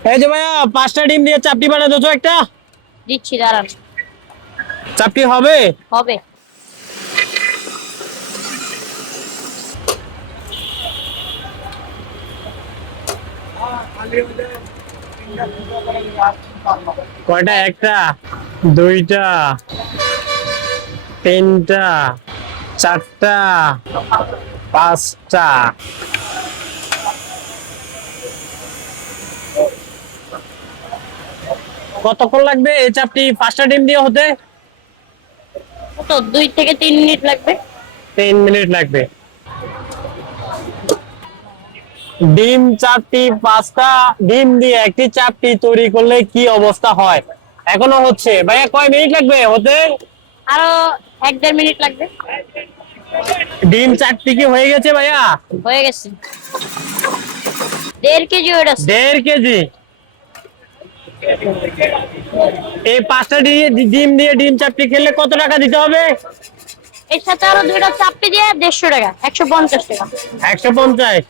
এই যে ভাইয়া 5টা ডিম দিয়ে চাপটি বানাতে তো একটা দিচ্ছি, দাঁড়ান। চাপটি হবে। হবে। কয়টা? একটা, দুইটা, তিনটা, চারটা, পাঁচটা। কতক্ষণ লাগবে এই চাপটি 5টা ডিম দিয়ে হতে? তো 2 থেকে 3 মিনিট লাগবে। 3 মিনিট লাগবে। ডিম চাপটি 5টা ডিম দিয়ে একটি চাপটি তৈরি করলে কি অবস্থা হয়? এখনো হচ্ছে ভাইয়া, কয় মিনিট লাগবে হতে? আরো 1-1.5 মিনিট লাগবে। ডিম চাপটি কি হয়ে গেছে ভাইয়া? হয়ে গেছে। 1.5 কেজি ওটা আছে। 1.5 কেজি। এই 5টা ডিম দিয়ে ডিম চাপটি খেলে কত টাকা দিতে হবে? এর সাথে আরো 2টা চাপটি দিয়ে 150 টাকা, 150 টাকা। 150।